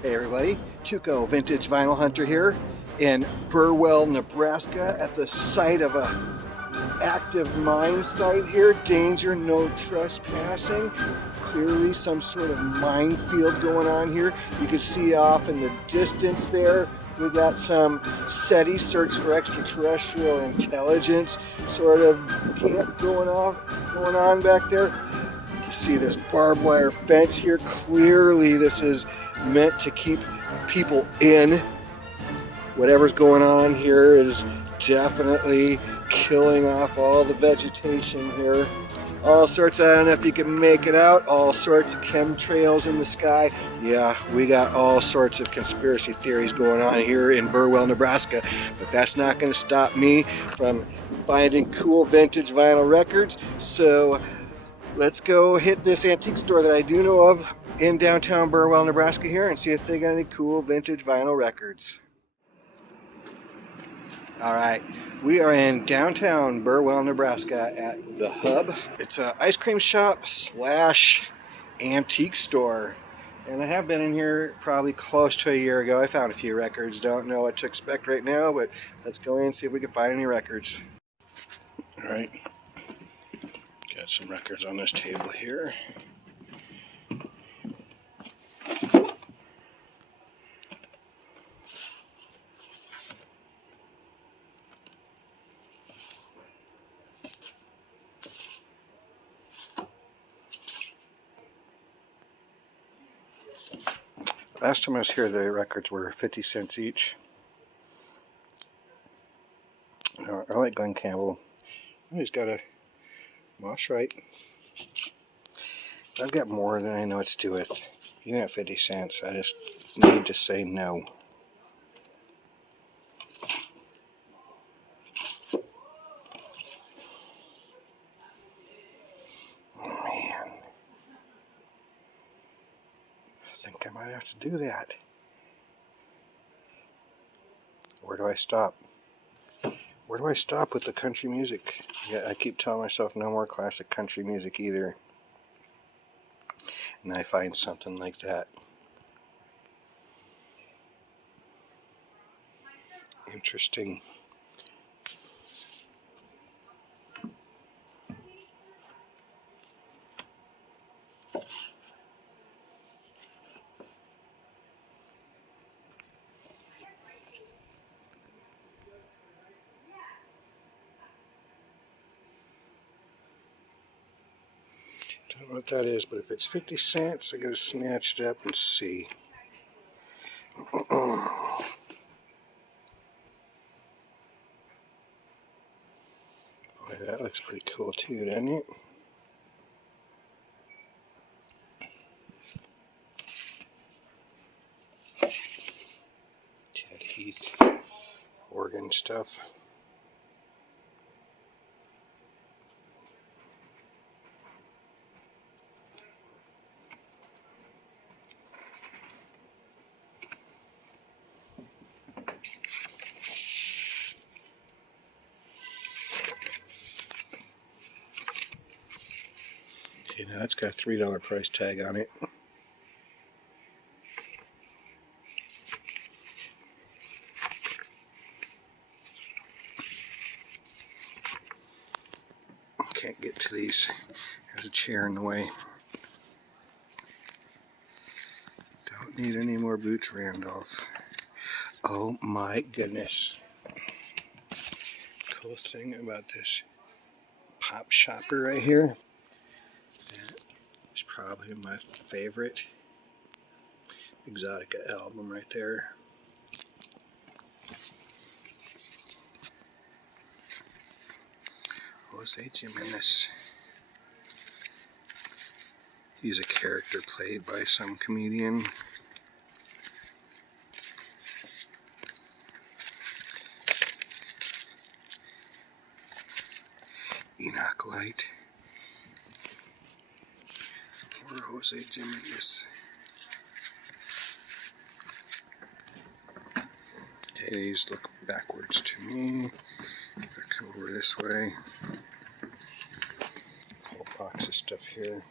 Hey everybody, Chuco Vintage Vinyl Hunter here in Burwell, Nebraska at the site of a active mine site here. Danger, no trespassing. Clearly some sort of minefield going on here. You can see off in the distance there, we got some SETI, search for extraterrestrial intelligence, sort of camp going on back there. You see this barbed wire fence here. Clearly this is meant to keep people in. Whatever's going on here is definitely killing off all the vegetation here. All sorts, I don't know if you can make it out, all sorts of chemtrails in the sky. Yeah, we got all sorts of conspiracy theories going on here in Burwell, Nebraska, but that's not going to stop me from finding cool vintage vinyl records. So let's go hit this antique store that I do know of in downtown Burwell, Nebraska here and see if they got any cool vintage vinyl records. All right, we are in downtown Burwell, Nebraska at the Hub. It's an ice cream shop slash antique store. And I have been in here probably close to a year ago. I found a few records. Don't know what to expect right now, but let's go in and see if we can find any records. All right, got some records on this table here. Last time I was here, the records were 50 cents each. I like Glenn Campbell. He's got a Moss right. I've got more than I know what to do with. Even at 50 cents, I just need to say no. Oh man. I think I might have to do that. Where do I stop? Where do I stop with the country music? Yeah, I keep telling myself no more classic country music either. And I find something like that. Interesting. Don't know what that is, but if it's 50 cents, I gotta snatch it up and see. Boy, that looks pretty cool too, doesn't it? Ted Heath organ stuff. Okay, now it's got a $3 price tag on it. Can't get to these. There's a chair in the way. Don't need any more boots, Randolph. Oh my goodness. Cool thing about this pop shopper right here, that is probably my favorite Exotica album right there. Jose Jimenez. He's a character played by some comedian. Enoch Light. Or Jose Jimenez. Okay, these look backwards to me. Come over this way. Whole box of stuff here.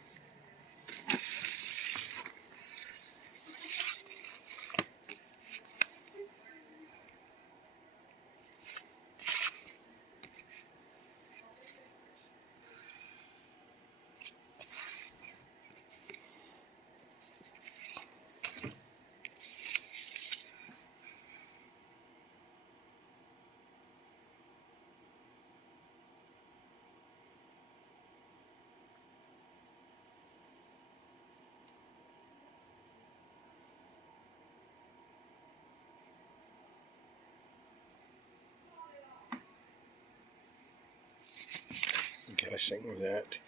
guessing that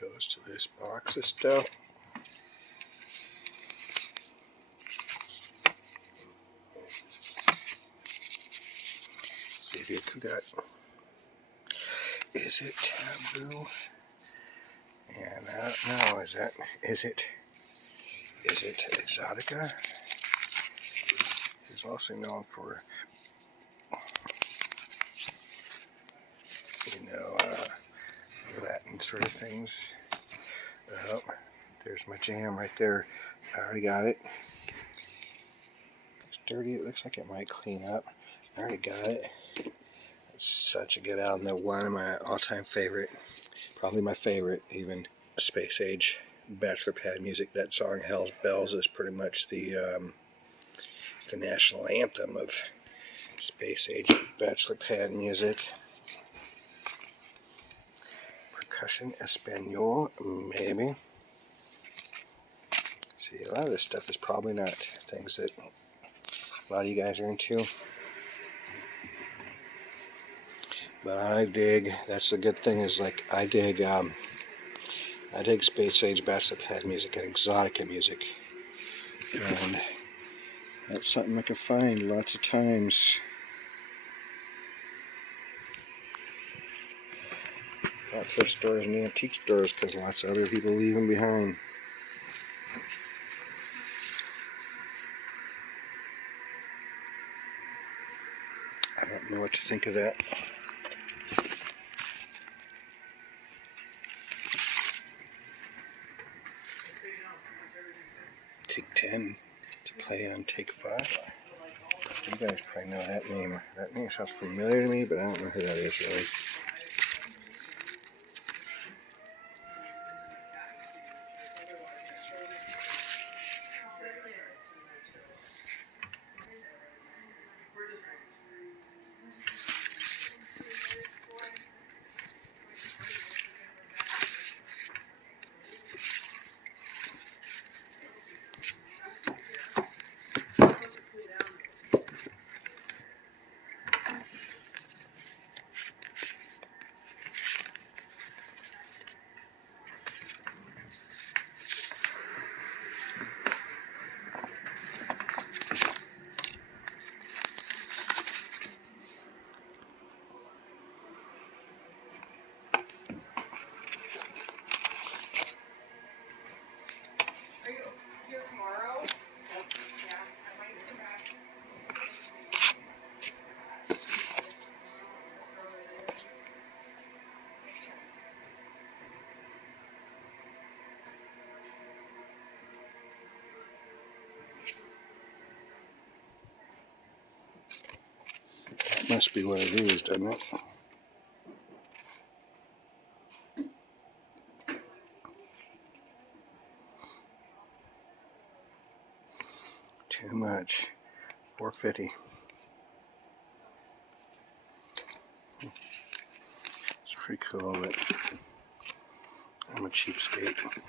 goes to this box of stuff. See if you can get. Is it taboo? And I don't know. Is it Exotica? He's also known for, Latin sort of things. Oh, there's my jam right there. I already got it. Looks dirty. It looks like it might clean up. I already got it. It's such a good album. One of my all-time favorite. Probably my favorite, even. Space Age Bachelor Pad music. That song, Hell's Bells, is pretty much the national anthem of Space Age Bachelor Pad music. Percussion Espanol, maybe. See, a lot of this stuff is probably not things that a lot of you guys are into. But I dig, that's the good thing, is like I dig Space Age Bachelor Pad music and Exotica music. And that's something I can find lots of times. At thrift stores and antique stores, because lots of other people leave them behind. I don't know what to think of that. Take 10 to play on take 5. You guys probably know that name. That name sounds familiar to me, but I don't know who that is really. Must be what it is, doesn't it? Too much. $4.50. It's pretty cool, but I'm a cheapskate.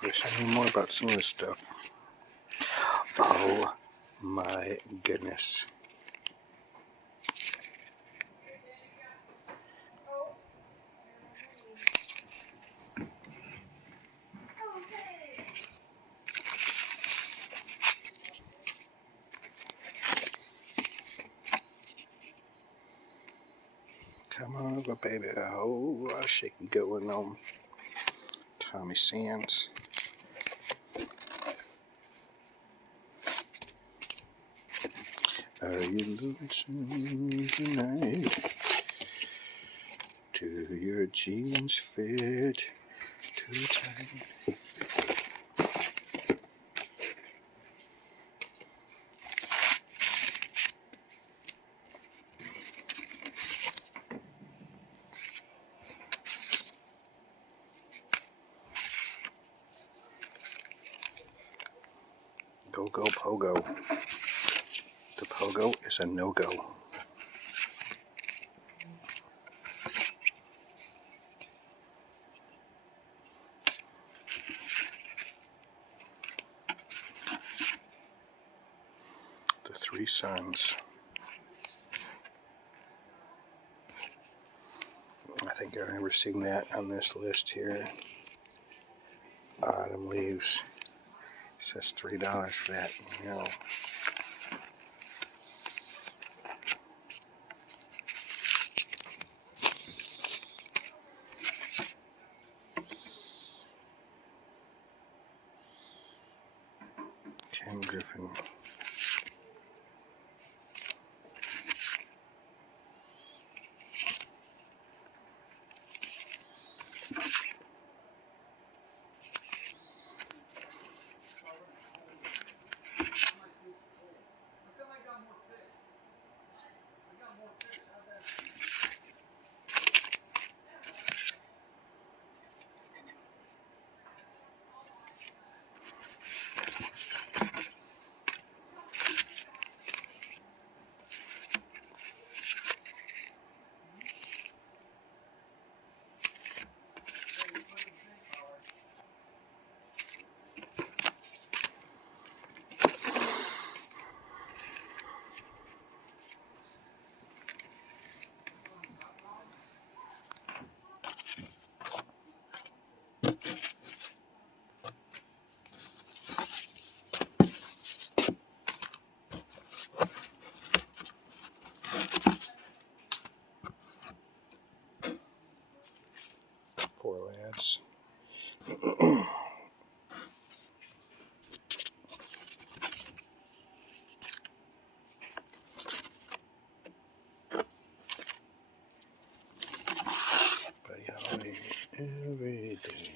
Wish I knew more about some of this stuff. Oh my goodness. Come on over, baby. A whole lot of shaking going on. Tommy Sands. Are you lonesome tonight? Do your jeans fit too tight? no-go. The pogo is a no-go. The Three Sons. I think I remember seeing that on this list here. Autumn Leaves. It says $3 for that. No. Ken Griffin. Four Lads. Buddy Holly, every day.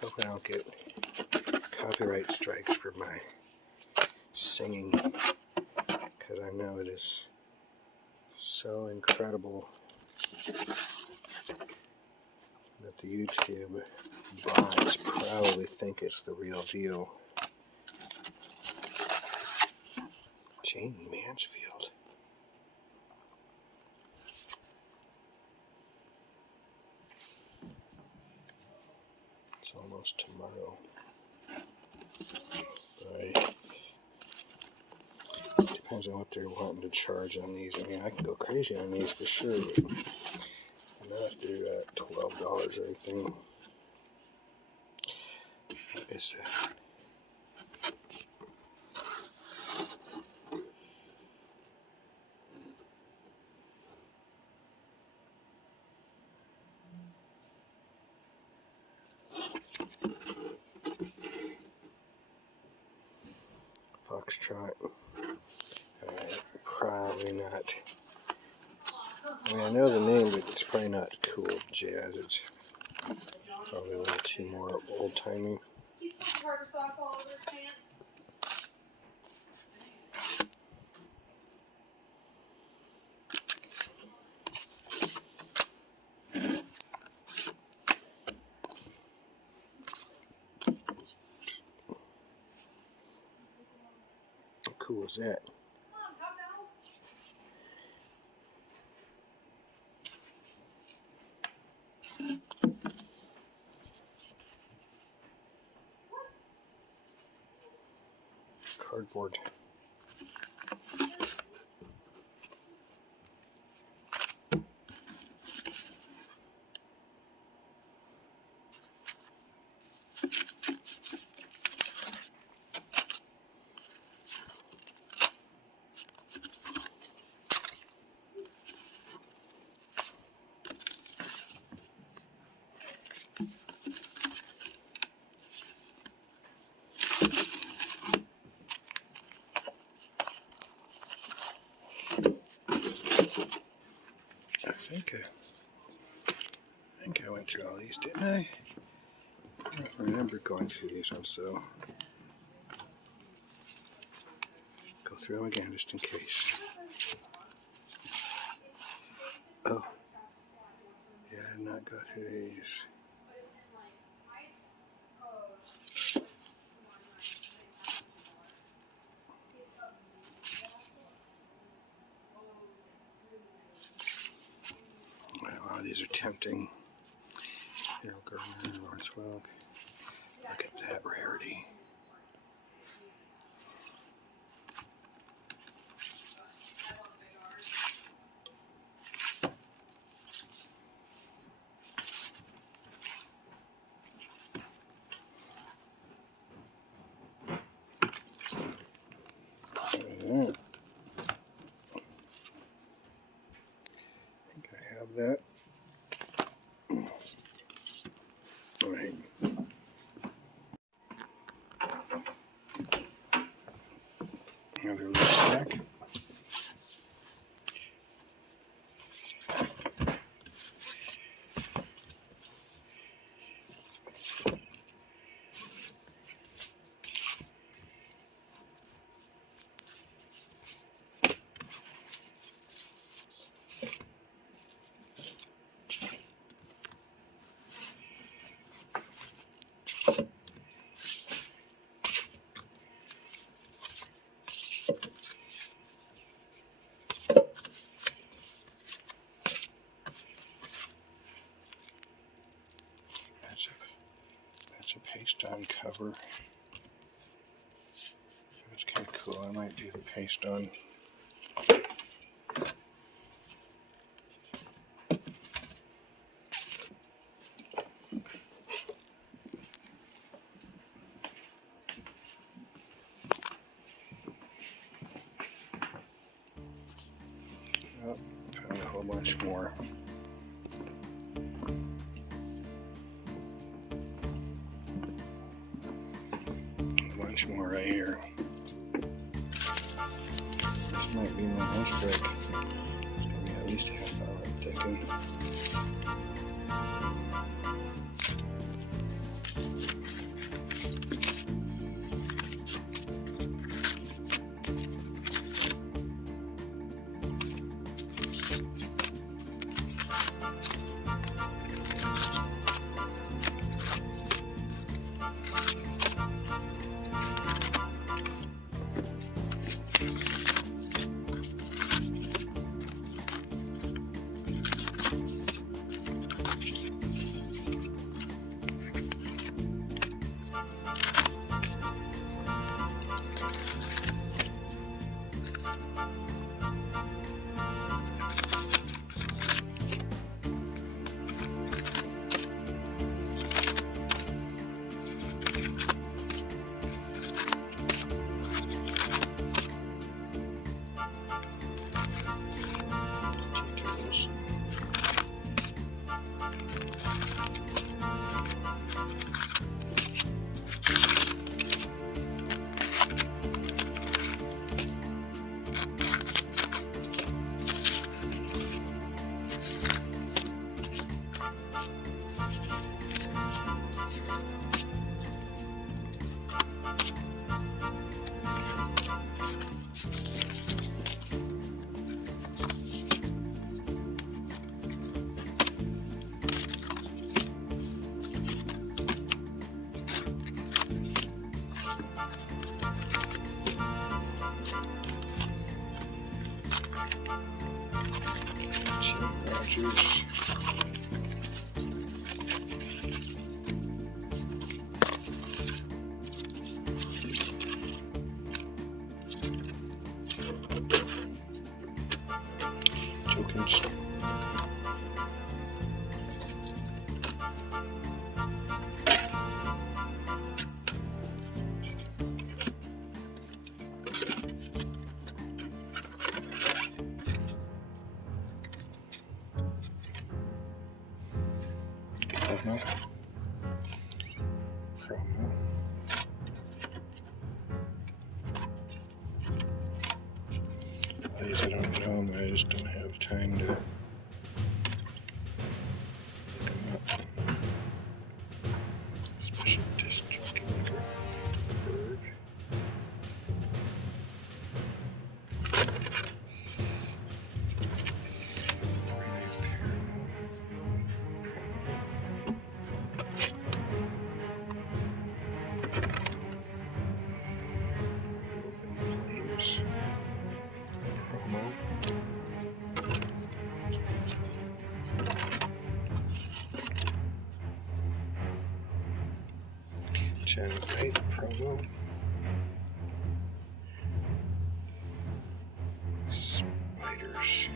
Hope I don't get copyright strikes for my singing, because I know it is so incredible that the YouTube bots probably think it's the real deal. Jane Mansfield. It's almost tomorrow. Right. Depends on what they're wanting to charge on these. I mean, I can go crazy on these for sure, but not if they're at $12 or anything. What is that? Foxtrot. Probably not. I mean, I know the name, but it's probably not cool jazz. It's probably a little too more old-timey. He's put tartar sauce all over his pants. How cool is that? Cardboard. didn't I? I don't remember going through these ones, though. Go through them again just in case. Oh. Yeah, I did not go through these. Wow, these are tempting. Harold Gardner, Lawrence Welk. Look at that rarity. Yeah. I think I have that. All right. Another little stack. That's a paste on cover. That's kind of cool. I might do the paste on. Oh, found a whole bunch more. A bunch more right here. This might be my lunch break. It's going to be at least a half hour, I'm thinking. Juice. Tokens. Promo. These I don't know them, I just don't have time to look them up. Generate promo. Spiders.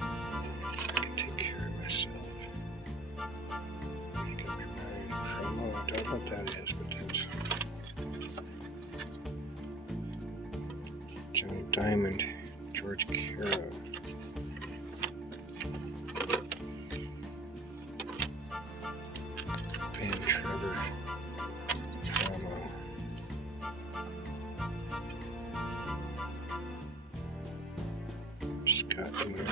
I can take care of myself. Make up your mind. Promo. I don't know what that is, but that's Johnny Diamond, George Caro. Van Trevor. Promo. Scott Murray.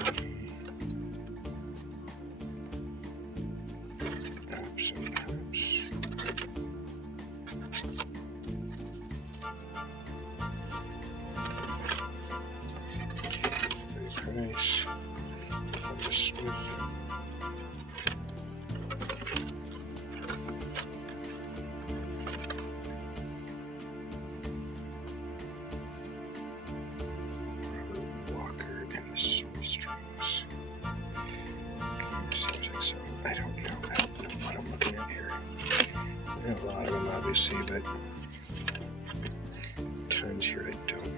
Ups and ups. Very price. Thomas Smith. Walker and the Soul Strings. Seems like so. I don't know what I'm looking at here. I know a lot of them, obviously, but tons here I don't know.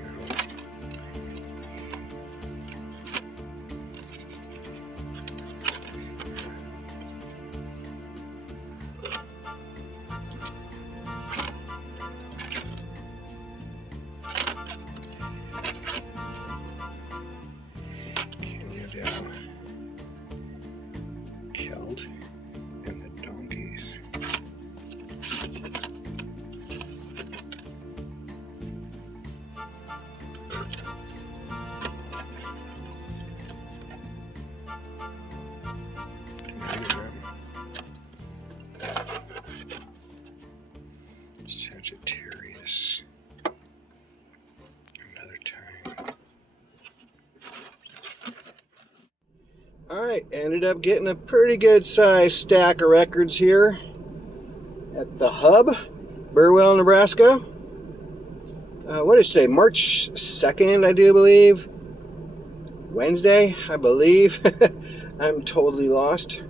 Killed and the donkeys. Sagittarius. Another time. Alright, ended up getting a pretty good sized stack of records here at the Hub, Burwell, Nebraska. What is today? March 2nd, I do believe. Wednesday, I believe. I'm totally lost.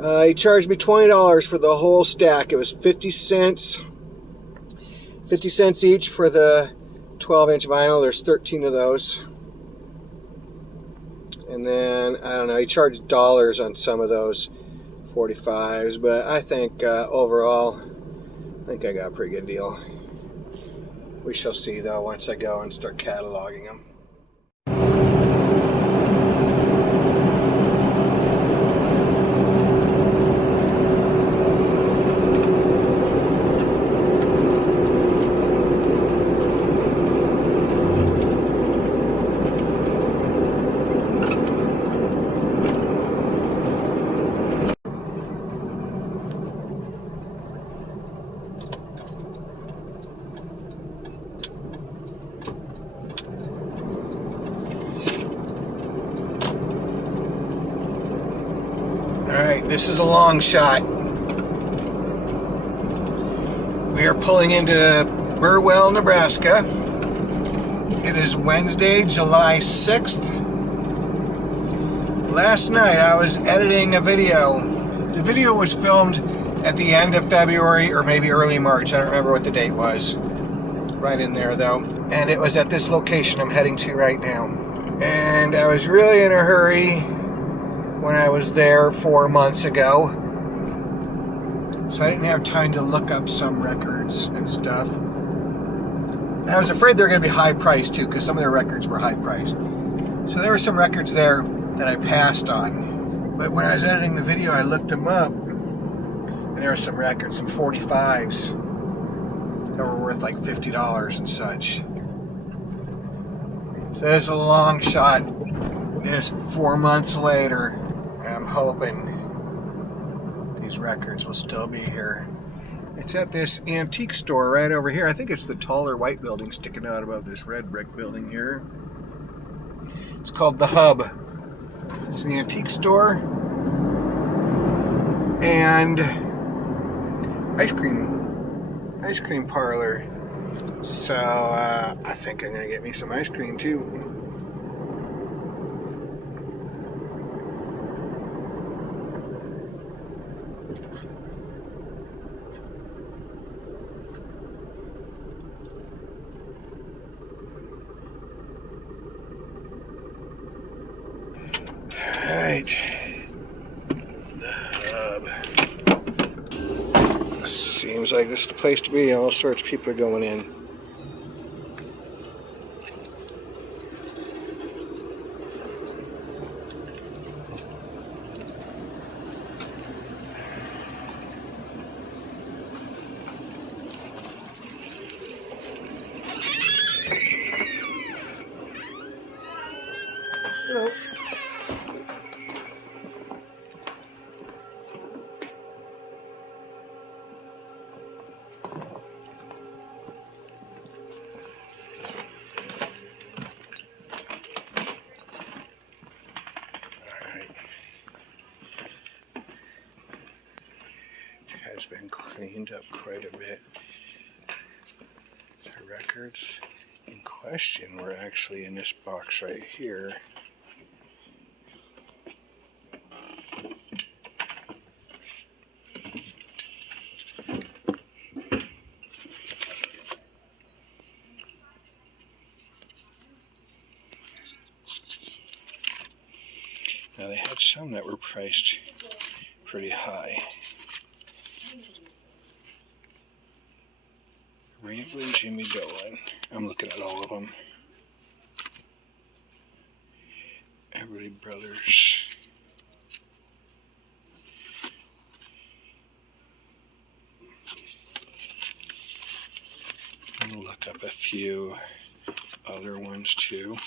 He charged me $20 for the whole stack. It was 50 cents. 50 cents each for the 12-inch vinyl. There's 13 of those. And then, I don't know, he charged dollars on some of those 45s, but I think overall, I think I got a pretty good deal. We shall see, though, once I go and start cataloging them. Alright, this is a long shot. We are pulling into Burwell, Nebraska. It is Wednesday, July 6th. Last night I was editing a video. The video was filmed at the end of February or maybe early March. I don't remember what the date was. Right in there though. And it was at this location I'm heading to right now. And I was really in a hurry when I was there 4 months ago. So I didn't have time to look up some records and stuff. And I was afraid they were going to be high priced too, because some of their records were high priced. So there were some records there that I passed on. But when I was editing the video, I looked them up. And there were some records, some 45s, that were worth like $50 and such. So it's a long shot. It's 4 months later. I'm hoping these records will still be here. It's at this antique store right over here. I think it's the taller white building sticking out above this red brick building here. It's called the Hub. It's an antique store and ice cream parlor. So I think I'm gonna get me some ice cream too. was like, this is the place to be. All sorts of people are going in. Has been cleaned up quite a bit. The records in question were actually in this box right here. Now they had some that were priced pretty high. Rambling Jimmy Dolan. I'm looking at all of them. Everly Brothers. I'm gonna look up a few other ones too.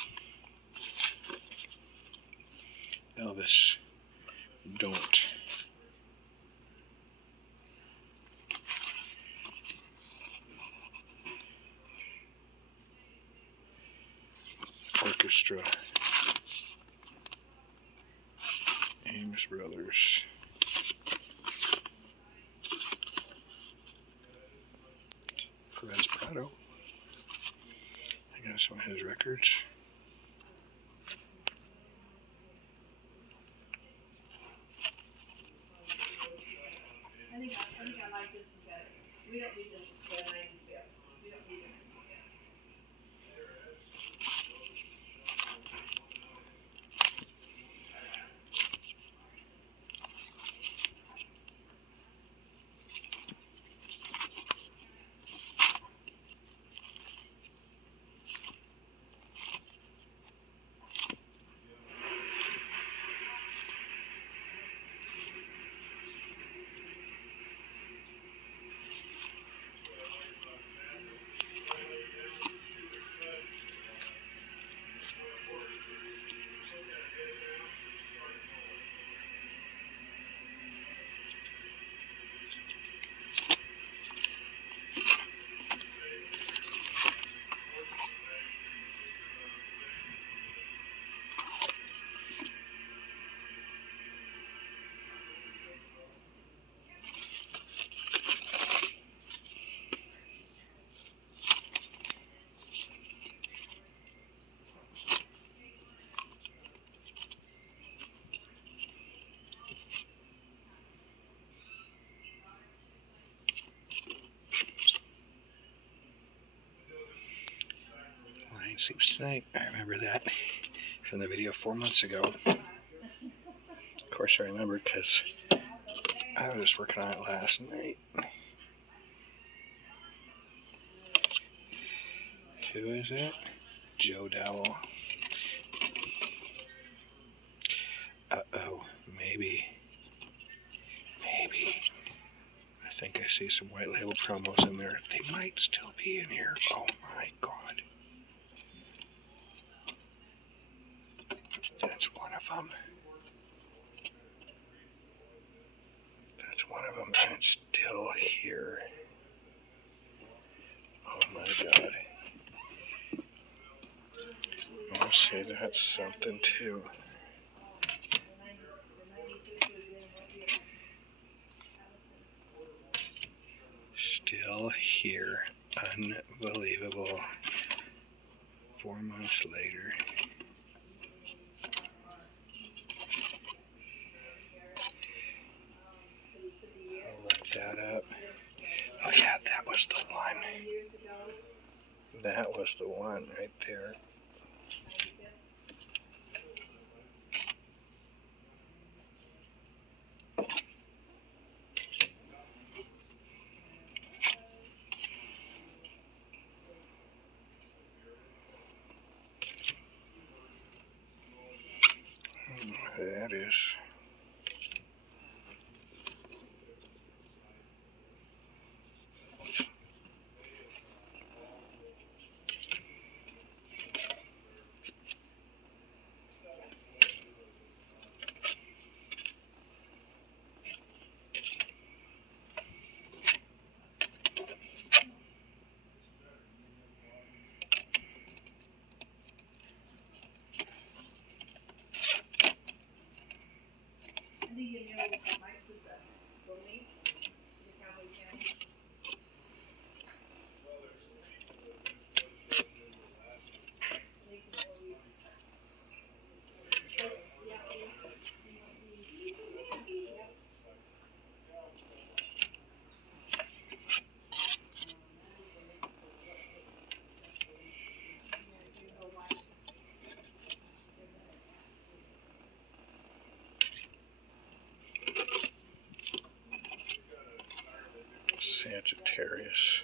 Elvis Don't. Orchestra. Ames Brothers. Perez Prado. I got some of his records. I think I like this better. We don't need this better. We don't need it. Lion Sleeps Tonight. I remember that from the video 4 months ago. Of course I remember because I was just working on it last night. Who is it? Joe Dowell. Uh-oh. Maybe. I think I see some white label promos in there. They might still be in here. Oh my god. That's one of them. That's one of them, and it's still here. Oh my god. I'll say that's something too. Still here. Unbelievable. 4 months later. I'll look that up. Oh yeah, that was the one. That was the one right there. that is. Sagittarius.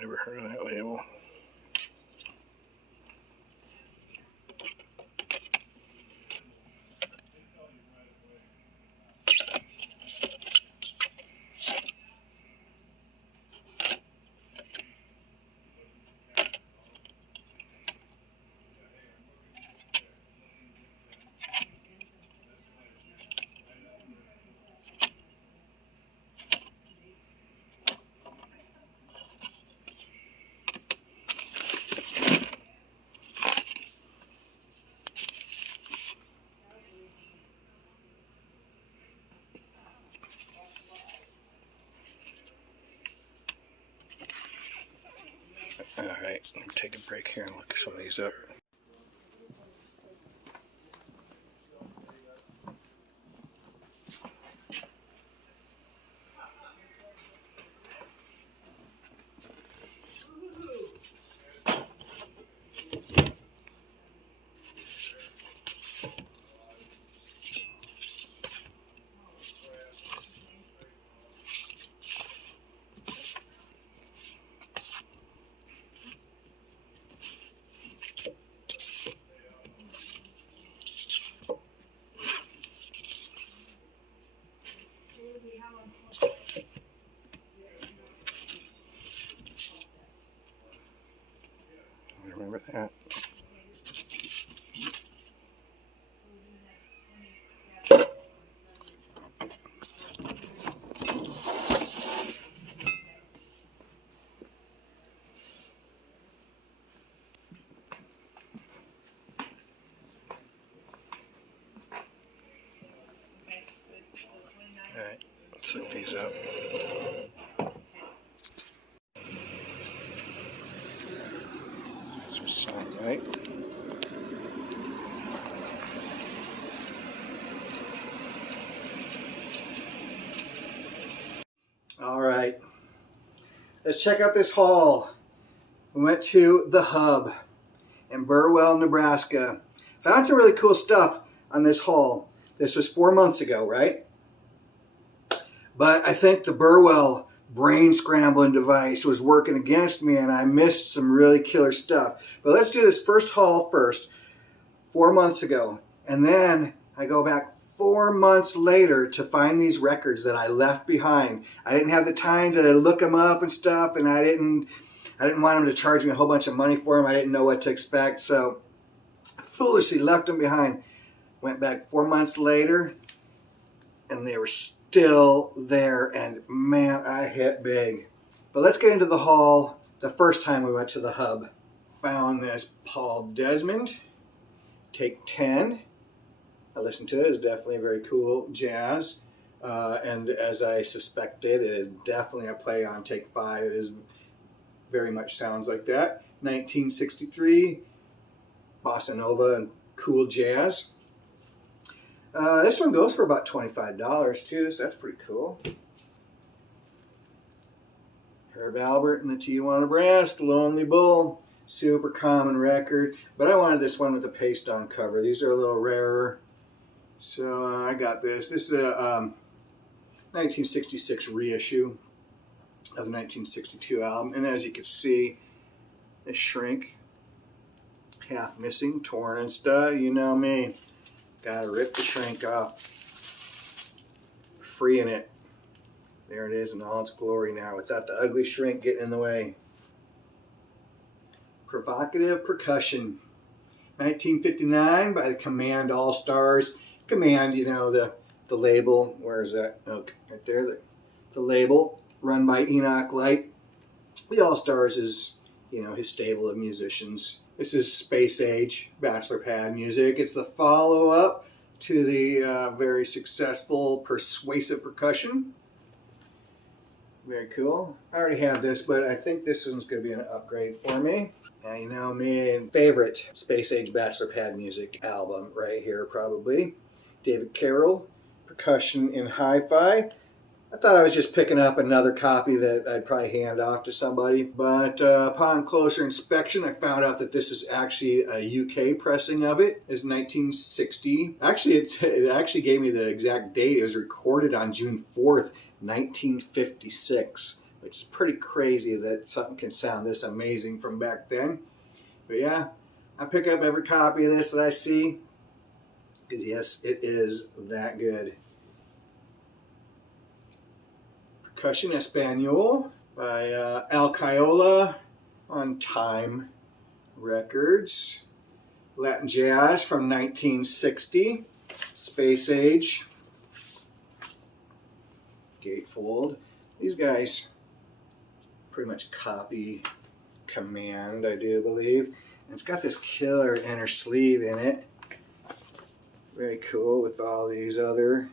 Never heard of that label. Alright, let me take a break here and look some of these up. Remember that. Alright, let's look these up. That's a sign, right? Alright, let's check out this haul. We went to the Hub in Burwell, Nebraska. Found some really cool stuff on this haul. This was 4 months ago, right? But I think the Burwell brain scrambling device was working against me and I missed some really killer stuff. But let's do this first haul first, 4 months ago. And then I go back 4 months later to find these records that I left behind. I didn't have the time to look them up and stuff, and I didn't want them to charge me a whole bunch of money for them. I didn't know what to expect, so I foolishly left them behind. Went back 4 months later, and they were still there, and man, I hit big. But let's get into the haul the first time we went to the Hub. Found this Paul Desmond, Take 10. I listened to it. It's definitely very cool jazz. And as I suspected, it is definitely a play on Take 5. It is very much sounds like that. 1963, Bossa Nova and cool jazz. This one goes for about $25 too, so that's pretty cool. Herb Albert and the Tijuana Brass, The Lonely Bull, super common record, but I wanted this one with the paste on cover. These are a little rarer, so I got this. This is a 1966 reissue of the 1962 album, and as you can see, the shrink, half missing, torn and stuff. You know me, gotta rip the shrink off, freeing it. There it is in all its glory now, without the ugly shrink getting in the way. Provocative Percussion, 1959 by the Command All-Stars. Command, you know, the label. Where is that? Oh, right there. The label, run by Enoch Light. The All-Stars is, you know, his stable of musicians. This is Space Age bachelor pad music. It's the follow-up to the very successful Persuasive Percussion. Very cool. I already have this, but I think this one's going to be an upgrade for me. Now, you know me, favorite Space Age bachelor pad music album right here, probably. David Carroll, Percussion in Hi-Fi. I thought I was just picking up another copy that I'd probably hand off to somebody, but upon closer inspection, I found out that this is actually a UK pressing of it. It's 1960. Actually, it actually gave me the exact date. It was recorded on June 4th, 1956, which is pretty crazy that something can sound this amazing from back then. But yeah, I pick up every copy of this that I see, because yes, it is that good. Percussion Espanol by Al Caiola on Time Records. Latin Jazz from 1960. Space Age. Gatefold. These guys pretty much copy Command, I do believe. And it's got this killer inner sleeve in it. Very cool with all these other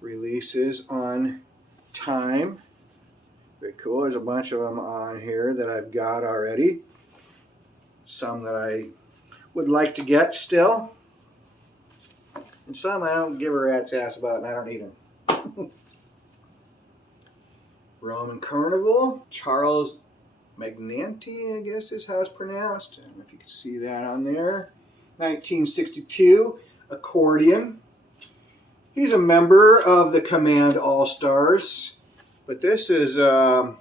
releases on Time. Very cool. There's a bunch of them on here that I've got already. Some that I would like to get still. And some I don't give a rat's ass about and I don't need them. Roman Carnival. Charles Magnanti, I guess is how it's pronounced. I don't know if you can see that on there. 1962. Accordion. He's a member of the Command All-Stars, but this is, I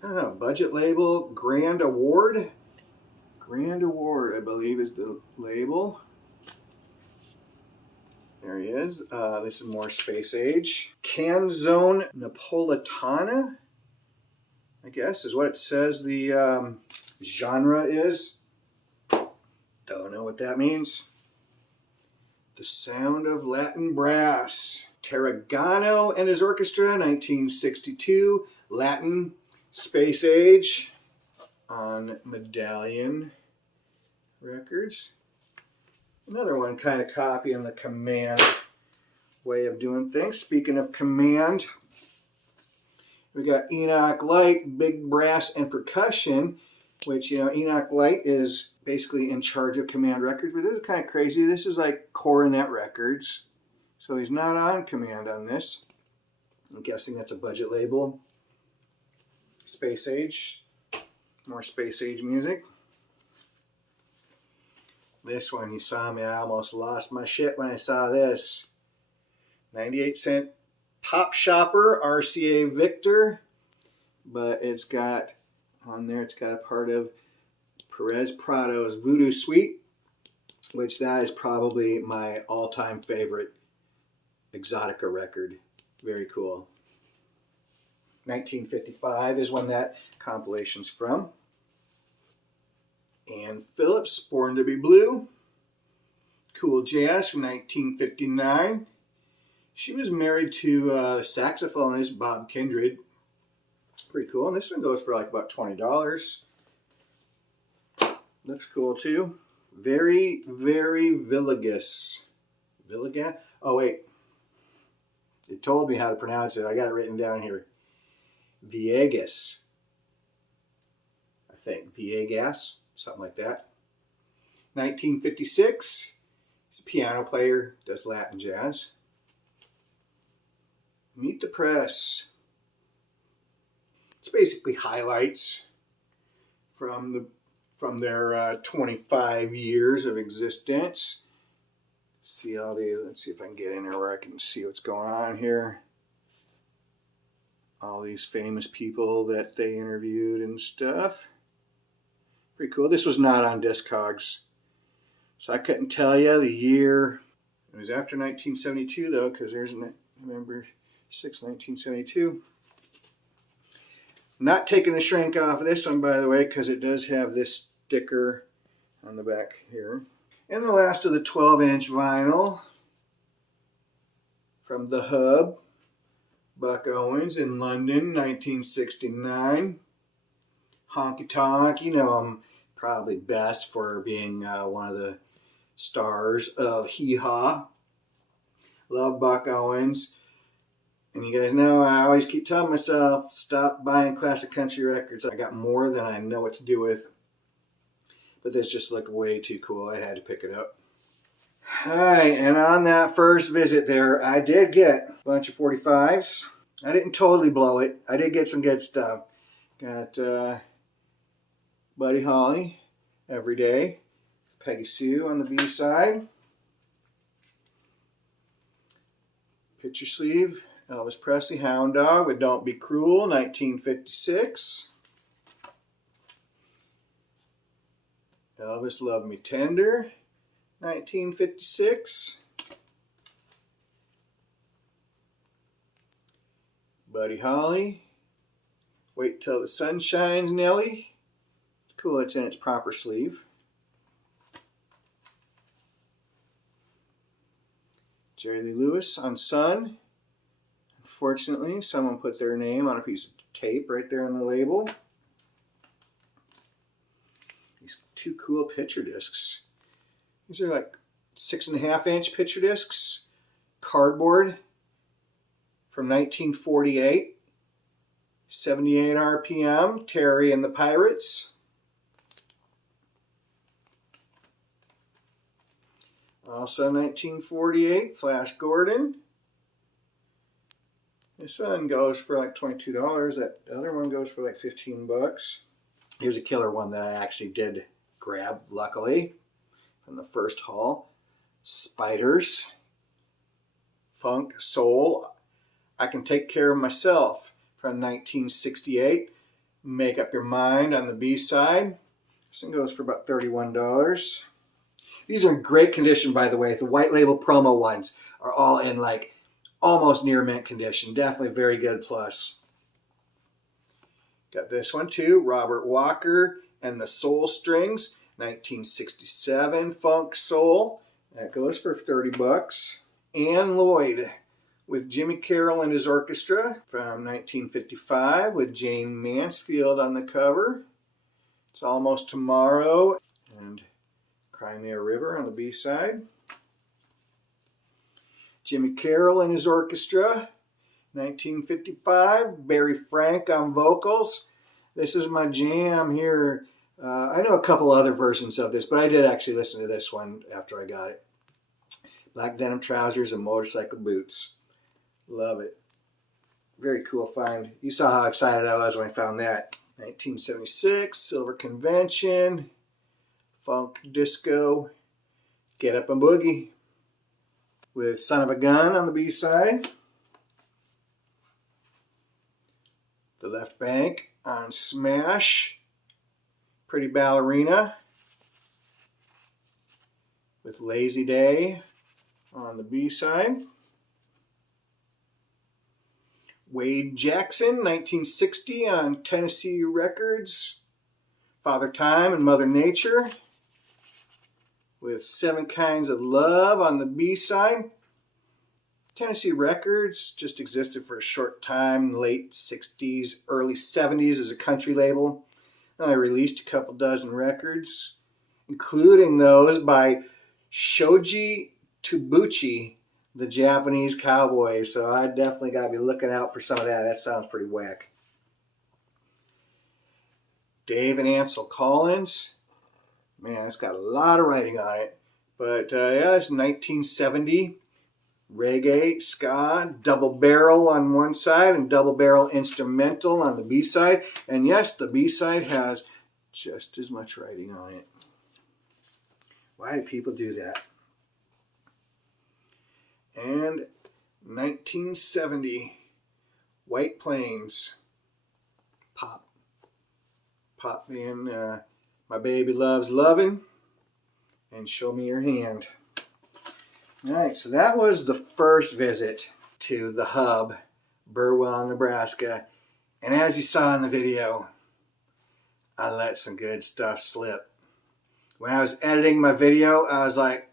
don't know, budget label, Grand Award. Grand Award, I believe, is the label. There he is. This is more Space Age. Canzone Napolitana, I guess, is what it says the genre is. Don't know what that means. The Sound of Latin Brass. Tarragano and his orchestra, 1962. Latin, Space Age on Medallion Records. Another one kind of copying the Command way of doing things. Speaking of Command, we got Enoch Light, Big Brass and Percussion, which, you know, Enoch Light is basically in charge of Command Records, but this is kind of crazy. This is like Coronet Records, so he's not on Command on this. I'm guessing that's a budget label. Space Age, more Space Age music. This one, you saw me, I almost lost my shit when I saw this. 98-cent Pop Shopper RCA Victor, but it's got on there, it's got a part of Perez Prado's Voodoo Suite, which that is probably my all-time favorite Exotica record. Very cool. 1955 is when that compilation's from. Ann Phillips, Born to be Blue. Cool Jazz from 1959. She was married to saxophonist Bob Kindred Pretty cool. And this one goes for like about $20. Looks cool too. Very, very Villegas. Villegas? Oh, wait. It told me how to pronounce it. I got it written down here. Villegas. I think. Villegas. Something like that. 1956. He's a piano player. Does Latin jazz. Meet the Press. It's basically highlights from their 25 years of existence. See all these. Let's see if I can get in there where I can see what's going on here. All these famous people that they interviewed and stuff. Pretty cool. This was not on Discogs, so I couldn't tell you the year. It was after 1972 though, because there's November 6, 1972. Not taking the shrink off of this one, by the way, because it does have this sticker on the back here. And the last of the 12-inch vinyl from The Hub, Buck Owens in London, 1969. Honky Tonk, you know him probably best for being one of the stars of Hee Haw. Love Buck Owens. And you guys know I always keep telling myself, stop buying classic country records. I got more than I know what to do with. But this just looked way too cool. I had to pick it up. Alright, and on that first visit there, I did get a bunch of 45s. I didn't totally blow it. I did get some good stuff. Got Buddy Holly, Every Day. Peggy Sue on the B side. Picture sleeve. Elvis Presley, Hound Dog with Don't Be Cruel, 1956. Elvis, Love Me Tender, 1956. Buddy Holly, Wait Till the Sun Shines, Nelly. It's cool, it's in its proper sleeve. Jerry Lee Lewis on Sun. Unfortunately, someone put their name on a piece of tape right there on the label. These two cool picture discs. These are like 6.5-inch picture discs. Cardboard from 1948. 78 RPM. Terry and the Pirates. Also 1948. Flash Gordon. This one goes for like $22. That other one goes for like 15 bucks. Here's a killer one that I actually did grab, luckily, from the first haul. Spiders. Funk, Soul. I Can Take Care of Myself from 1968. Make Up Your Mind on the B side. This one goes for about $31. These are in great condition, by the way. The white label promo ones are all in like almost near mint condition. Definitely very good plus. Got this one too. Robert Walker and the Soul Strings. 1967 Funk Soul. That goes for 30 bucks. Ann Lloyd with Jimmy Carroll and his orchestra from 1955 with Jane Mansfield on the cover. It's Almost Tomorrow and Crimea River on the B side. Jimmy Carroll and his orchestra, 1955. Barry Frank on vocals. This is my jam here. I know a couple other versions of this, but I did actually listen to this one after I got it. Black denim trousers and motorcycle boots. Love it. Very cool find. You saw how excited I was when I found that. 1976, Silver Convention, Funk Disco, Get Up and Boogie. With Son of a Gun on the B side. The Left Bank on Smash. Pretty Ballerina. With Lazy Day on the B side. Wade Jackson, 1960 on Tennessee Records. Father Time and Mother Nature. With 7 Kinds of Love on the B side. Tennessee Records just existed for a short time, late 60s, early 70s as a country label. I released a couple dozen records, including those by Shoji Tabuchi, the Japanese cowboy. So I definitely got to be looking out for some of that. That sounds pretty whack. Dave and Ansel Collins. Man, it's got a lot of writing on it. But yeah, it's 1970. Reggae, ska, double barrel on one side and double barrel instrumental on the B-side. And yes, the B-side has just as much writing on it. Why do people do that? And 1970, White Plains, Pop. Pop being My Baby Loves Lovin' and Show Me Your Hand. All right, so that was the first visit to the hub, Burwell, Nebraska. And as you saw in the video, I let some good stuff slip. When I was editing my video, I was like,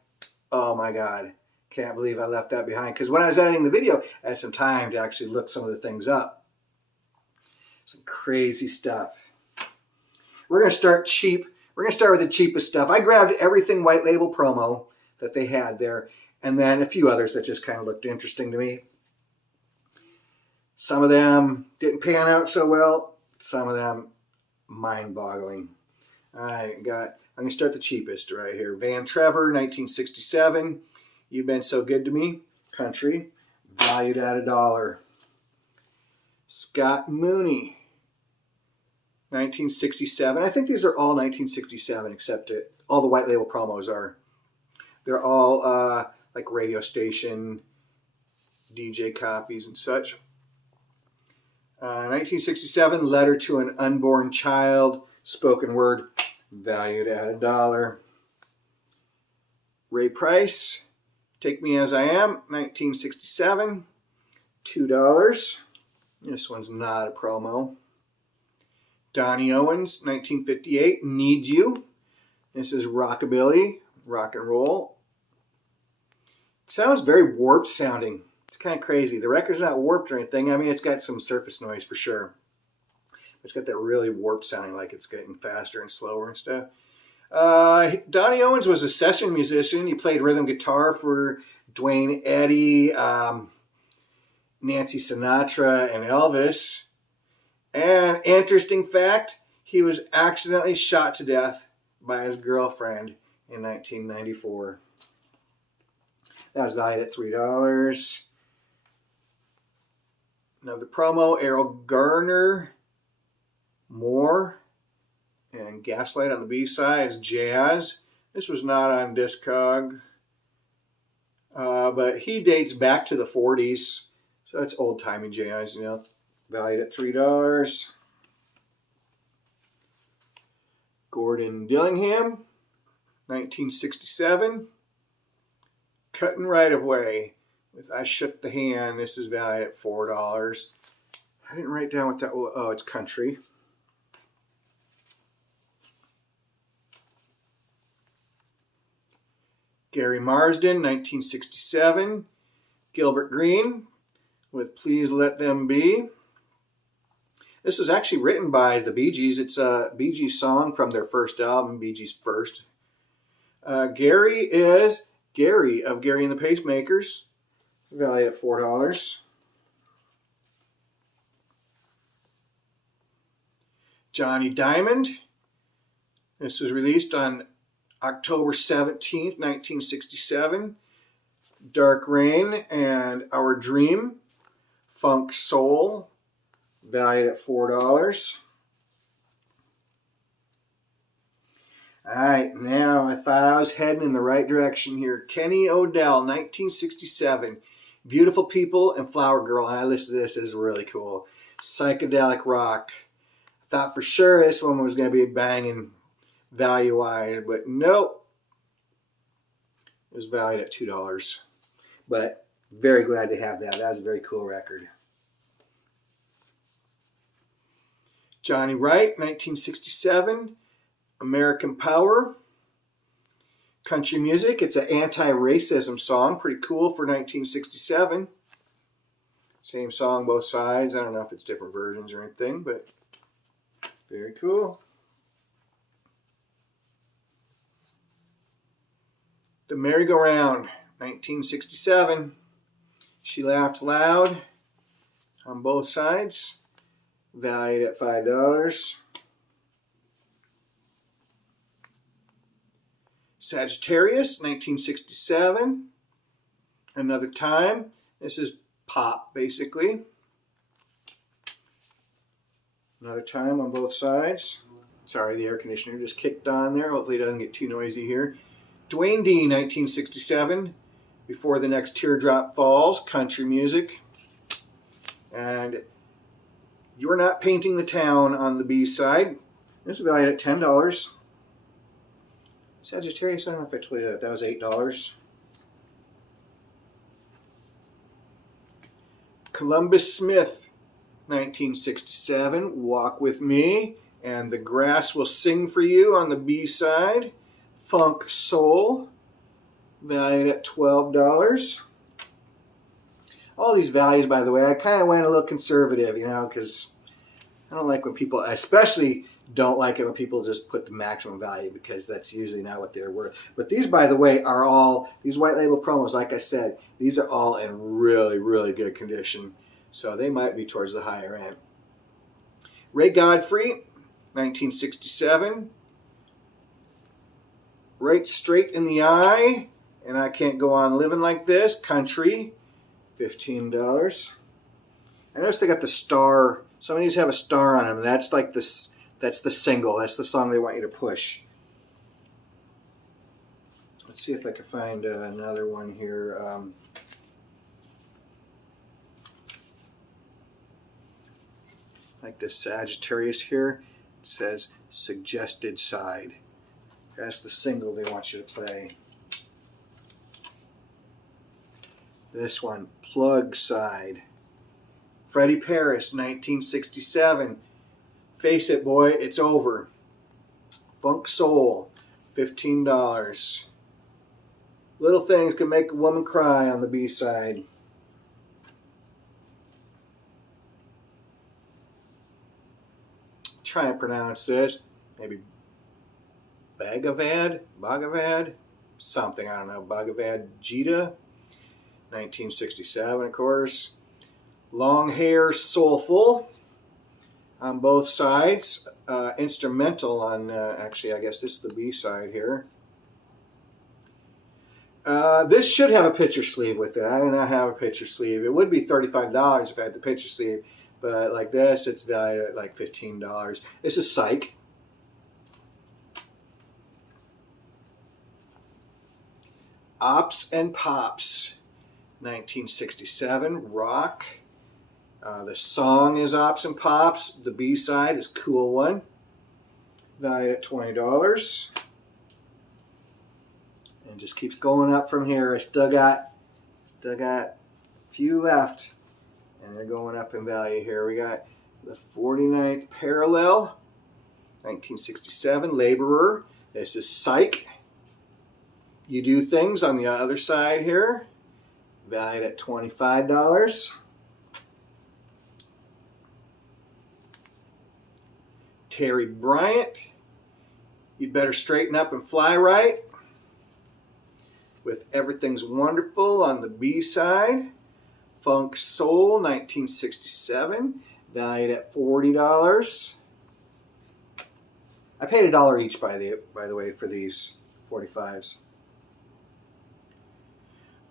oh my God, can't believe I left that behind. Because when I was editing the video, I had some time to actually look some of the things up. Some crazy stuff. We're going to start cheap. We're going to start with the cheapest stuff. I grabbed everything white label promo that they had there, and then a few others that just kind of looked interesting to me. Some of them didn't pan out so well. Some of them mind-boggling. I'm going to start the cheapest right here. Van Trevor, 1967. You've Been So Good to Me. Country. Valued at $1. Scott Mooney, 1967. I think these are all 1967, except all the white label promos are. They're all like radio station, DJ copies and such. 1967, Letter to an Unborn Child, spoken word, valued at $1. Ray Price, Take Me As I Am, 1967, $2. This one's not a promo. Donnie Owens, 1958, Need You. This is rockabilly, rock and roll. It sounds very warped sounding. It's kind of crazy. The record's not warped or anything. I mean, it's got some surface noise for sure. It's got that really warped sounding, like it's getting faster and slower and stuff. Donnie Owens was a session musician. He played rhythm guitar for Dwayne Eddy, Nancy Sinatra, and Elvis. And interesting fact, he was accidentally shot to death by his girlfriend in 1994. That was valued at $3. Another promo, Errol Garner, More, and Gaslight on the B-side is Jazz. This was not on Discogs, but he dates back to the 40s, so it's old-timey jazz, you know. Valued at $3. Gordon Dillingham, 1967. Cutting Right of Way with I Shook the Hand. This is valued at $4. I didn't write down what that was. Oh, it's country. Gary Marsden, 1967. Gilbert Green with Please Let Them Be. This was actually written by the Bee Gees. It's a Bee Gees song from their first album, Bee Gees First. Gary is Gary of Gary and the Pacemakers, valued at $4. Johnny Diamond. This was released on October 17th, 1967. Dark Rain and Our Dream, Funk Soul, valued at $4. All right, now I thought I was heading in the right direction here. Kenny Odell, 1967. Beautiful People and Flower Girl. And I listened to this. It is really cool. Psychedelic rock. Thought for sure this one was going to be banging value-wise, but nope. It was valued at $2. But very glad to have that. That was a very cool record. Johnny Wright, 1967. American Power. Country Music. It's an anti-racism song. Pretty cool for 1967. Same song, both sides. I don't know if it's different versions or anything, but very cool. The Merry-Go-Round, 1967. She Laughed Loud on both sides. Valued at $5. Sagittarius, 1967. Another Time. This is pop, basically. Another Time on both sides. Sorry, the air conditioner just kicked on there. Hopefully it doesn't get too noisy here. Dwayne D, 1967. Before the Next Teardrop Falls, Country Music. And You're Not Painting the Town on the B side. This is valued at $10. Sagittarius, I don't know if I told you that. That was $8. Columbus Smith, 1967. Walk With Me. And The Grass Will Sing For You on the B side. Funk Soul, valued at $12. All these values, by the way, I kind of went a little conservative, you know, because I don't like when people, especially don't like it when people just put the maximum value, because that's usually not what they're worth. But these, by the way, are all, these white label promos, like I said, these are all in really, really good condition. So they might be towards the higher end. Ray Godfrey, 1967. Right Straight in the Eye, and I Can't Go On Living Like This, Country, $15. I noticed they got the star. Some of these have a star on them. That's like this. That's the single. That's the song they want you to push. Let's see if I can find another one here. Like this Sagittarius here. It says Suggested Side. That's the single they want you to play. This one, Plug Side. Freddie Paris, 1967. Face It Boy, It's Over. Funk Soul, $15. Little Things Can Make a Woman Cry on the B side. Try and pronounce this. Maybe Bhagavad, something, I don't know, Bhagavad Gita, 1967, of course. Long Hair Soulful on both sides. Instrumental on, actually, I guess this is the B side here. This should have a picture sleeve with it. I do not have a picture sleeve. It would be $35 if I had the picture sleeve, but like this, it's valued at like $15. This is Psyche. Ops and Pops, 1967, rock. The song is Ops and Pops. The B side is Cool One, valued at $20. And just keeps going up from here. I still got a few left, and they're going up in value here. We got the 49th Parallel, 1967, Laborer. This is Psyche. You Do Things on the other side here, valued at $25. Terry Bryant, You'd Better Straighten Up and Fly Right, with Everything's Wonderful on the B side. Funk Soul, 1967, valued at $40. I paid $1 each, by the way, for these 45s.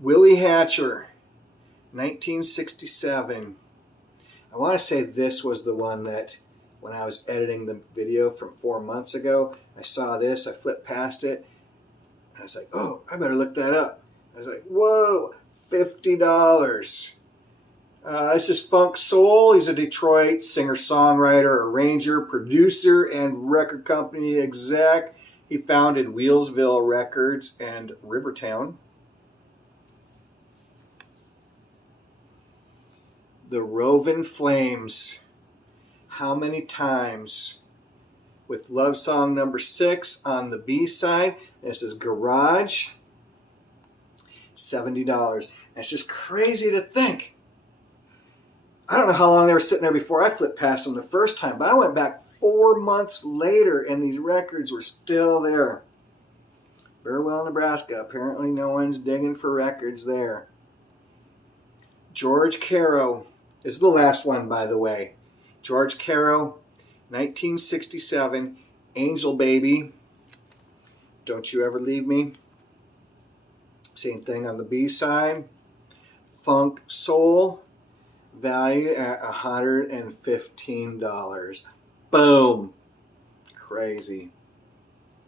Willie Hatcher, 1967. I want to say this was the one that, when I was editing the video from 4 months ago, I saw this, I flipped past it, and I was like, oh, I better look that up. I was like, whoa, $50. This is Funk Soul. He's a Detroit singer-songwriter, arranger, producer, and record company exec. He founded Wheelsville Records and Rivertown. The Roving Flames. How Many Times. with Love Song number 6 on the B side. This is Garage, $70. It's just crazy to think. I don't know how long they were sitting there before I flipped past them the first time, but I went back 4 months later and these records were still there. Burwell, Nebraska. Apparently no one's digging for records there. George Caro. This is the last one, by the way. George Caro, 1967, Angel Baby, Don't You Ever Leave Me. Same thing on the B side. Funk Soul, valued at $115. Boom. Crazy.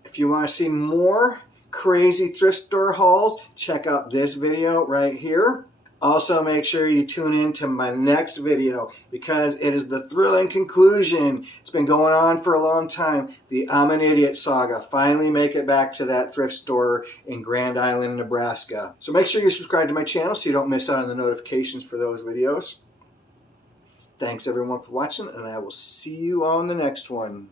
If you want to see more crazy thrift store hauls, check out this video right here. Also, make sure you tune in to my next video because it is the thrilling conclusion. It's been going on for a long time. The I'm an Idiot saga. Finally make it back to that thrift store in Grand Island, Nebraska. So make sure you subscribe to my channel so you don't miss out on the notifications for those videos. Thanks everyone for watching, and I will see you on the next one.